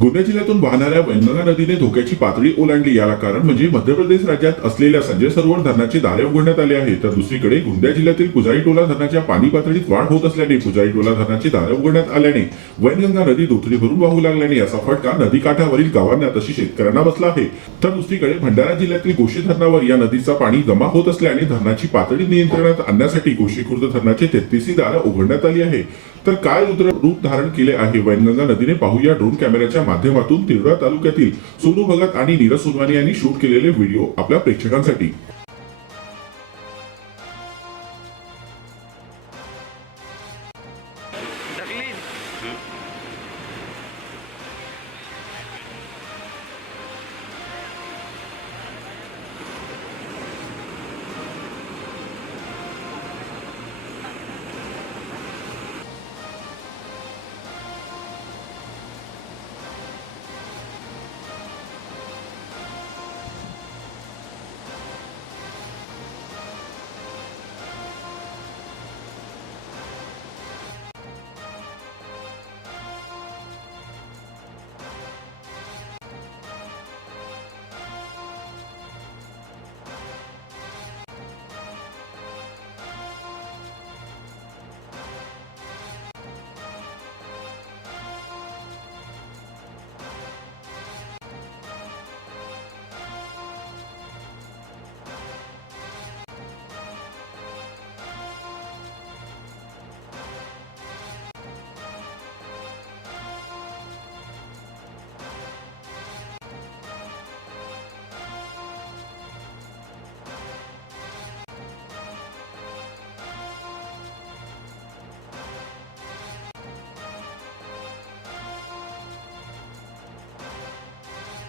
गोंदिया जिल्ह्यातून वाहणाऱ्या वैनगंगा नदीने धोक्याची पातळी ओलांडली। याला कारण म्हणजे मध्य प्रदेश राज्यात असलेल्या संजय सरोवर धरणाचे दारे उघडण्यात आले आहेत। तर दुसरीकडे गोंदिया जिल्ह्यातील पुजारीटोला धरणाच्या पाणी पातळीत वाढ होत असल्याने पुजारीटोला धरणाचे दारे उघडण्यात आल्याने वैनगंगा नदी दुथडी भरून वाहू लागल्याने याचा फटका नदीकाठावरील गावांना तशी शेतकऱ्यांना बसला आहे। तर दुसरीकडे भंडारा जिल्ह्यातील गोशी धरणावर या नदीचा पाणी जमा होत असल्याने धरणाची पातळी नियंत्रणात आणण्यासाठी गोशी खुर्द धरणाचे 33 दारे उघडण्यात आली आहे। तर काय रूप धारण केले आहे वैनगंगा नदीने पाहूया ड्रोन कॅमेऱ्याच्या माध्यमातून तिरोडा तालुक्यातील सोनू भगत आणि नीरज सोनवानी यांनी शूट केलेले व्हिडिओ आपल्या प्रेक्षकांसाठी।